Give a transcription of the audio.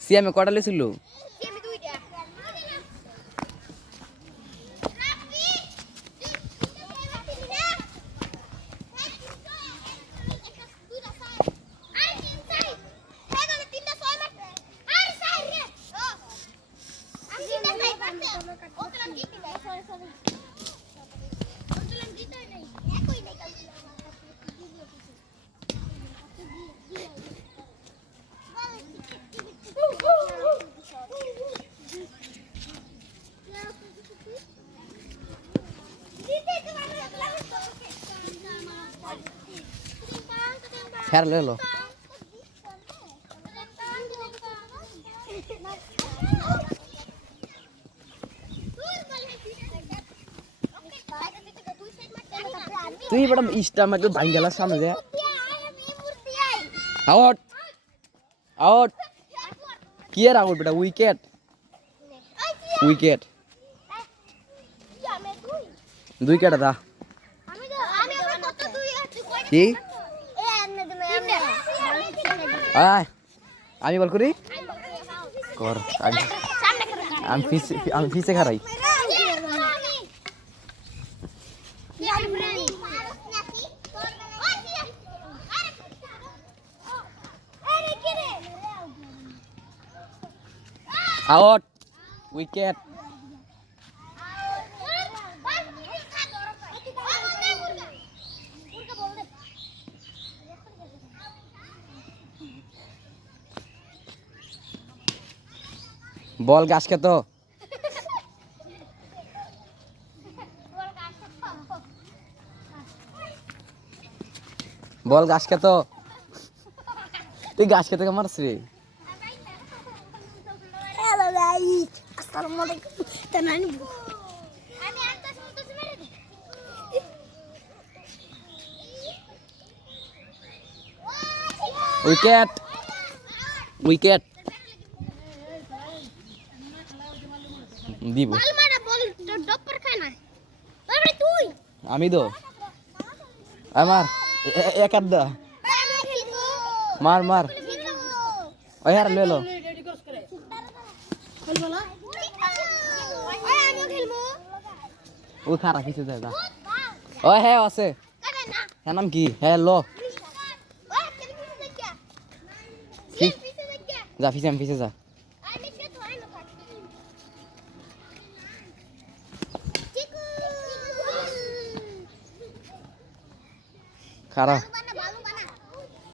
সিএমে কটা লেছিল? ফের লেলো তুই বড় ইস্টা আমাকে ভাই গেলার সামনে দে আউট আউট কি এর আউট বেটা উইকেট উইকেট দুই কেটে দা কি আমি বল করি কর আমি ফিসে খারাই আউট উইকেট বল গাছ খেত বল গাছ খেত তুই গাছ খেতে মারছ রে উইকেট উইকেট দিব আমি তো আমার এক আধা মার মার ওই হার লেলো ওই খারাপ কিছু দেয় না ও হ্যাঁ আছে হ্যাঁ নাম কি হ্যাঁ লো যা ফিসে আমি ফিসে যা খারাপ